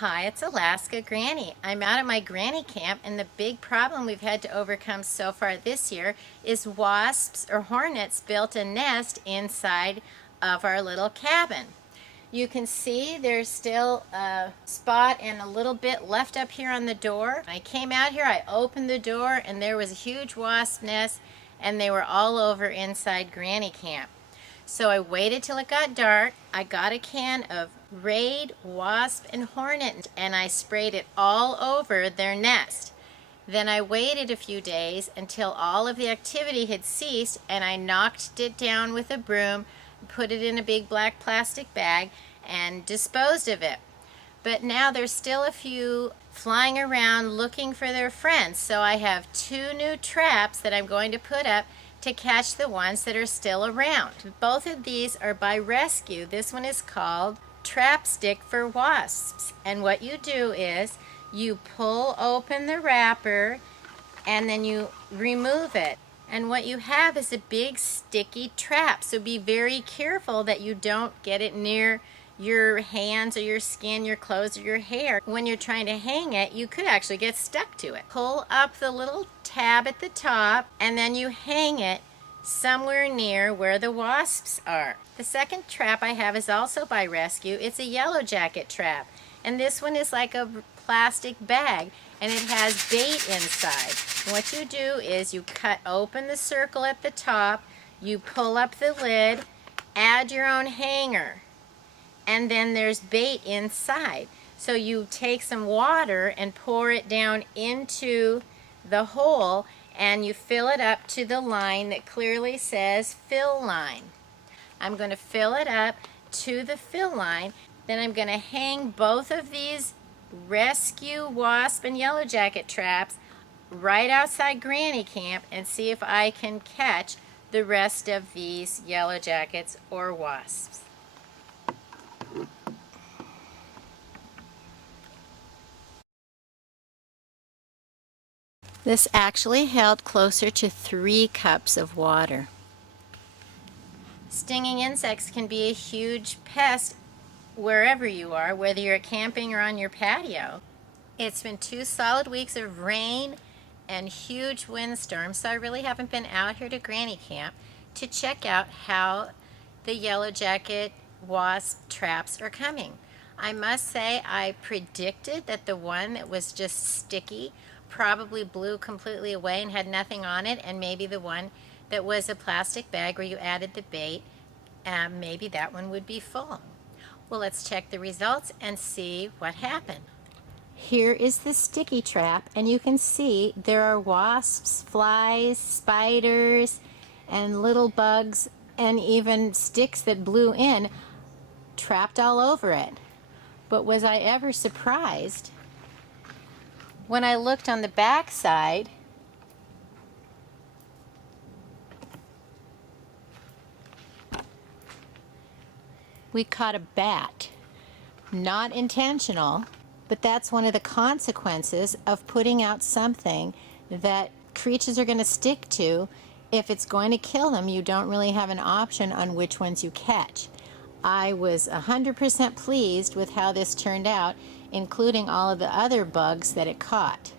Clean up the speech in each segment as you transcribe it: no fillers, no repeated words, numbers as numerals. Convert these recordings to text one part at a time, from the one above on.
Hi, it's Alaska Granny. I'm out at my granny camp, and the big problem we've had to overcome so far this year is wasps or hornets built a nest inside of our little cabin. You can see there's still a spot and a little bit left up here on the door. I came out here, I opened the door, and there was a huge wasp nest, and they were all over inside granny camp. So I waited till it got dark. I got a can of Raid Wasp and Hornet and I sprayed it all over their nest. Then I waited a few days until all of the activity had ceased, and I knocked it down with a broom, put it in a big black plastic bag, and disposed of it. But now there's still a few flying around looking for their friends, so I have 2 new traps that I'm going to put up to catch the ones that are still around. Both of these are by Rescue. This one is called Trap Stick for Wasps, and what you do is you pull open the wrapper and then you remove it, and what you have is a big sticky trap. So be very careful that you don't get it near your hands or your skin, your clothes, or your hair. When you're trying to hang it, you could actually get stuck to it. Pull up the little tab at the top and then you hang it somewhere near where the wasps are. The second trap I have is also by Rescue. It's a yellow jacket trap, and this one is like a plastic bag and it has bait inside. What you do is you cut open the circle at the top, you pull up the lid, add your own hanger, and then there's bait inside. So you take some water and pour it down into the hole and you fill it up to the line that clearly says fill line. I'm going to fill it up to the fill line. Then I'm going to hang both of these Rescue Wasp and Yellow Jacket traps right outside Granny Camp and see if I can catch the rest of these Yellow Jackets or wasps. This actually held closer to 3 cups of water. Stinging insects can be a huge pest wherever you are, whether you're camping or on your patio. It's been 2 solid weeks of rain and huge windstorms, so I really haven't been out here to Granny Camp to check out how the yellow jacket wasp traps are coming. I must say I predicted that the one that was just sticky probably blew completely away and had nothing on it, and maybe the one that was a plastic bag where you added the bait, maybe that one would be full. Well, let's check the results and see what happened. Here is the sticky trap, and you can see there are wasps, flies, spiders, and little bugs, and even sticks that blew in trapped all over it. But was I ever surprised when I looked on the back side? We caught a bat. Not intentional, but that's one of the consequences of putting out something that creatures are going to stick to. If it's going to kill them, you don't really have an option on which ones you catch. I was 100% pleased with how this turned out, including all of the other bugs that it caught.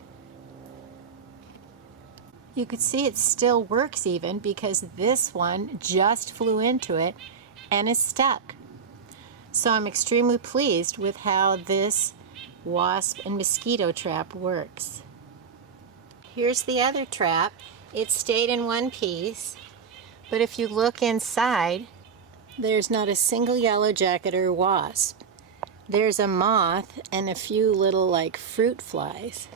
You could see it still works even because this one just flew into it and is stuck. So I'm extremely pleased with how this wasp and mosquito trap works. Here's the other trap. It stayed in one piece, but if you look inside, there's not a single yellow jacket or wasp. There's a moth and a few little like fruit flies.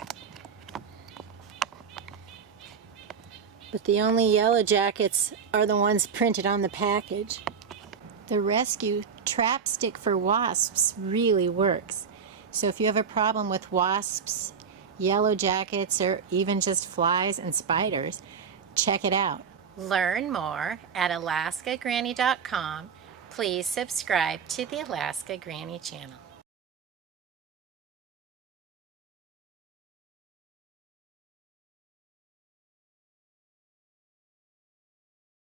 But the only yellow jackets are the ones printed on the package. The Rescue Trap Stick for Wasps really works. So if you have a problem with wasps, yellow jackets, or even just flies and spiders, check it out. Learn more at alaskagranny.com. Please subscribe to the Alaska Granny channel.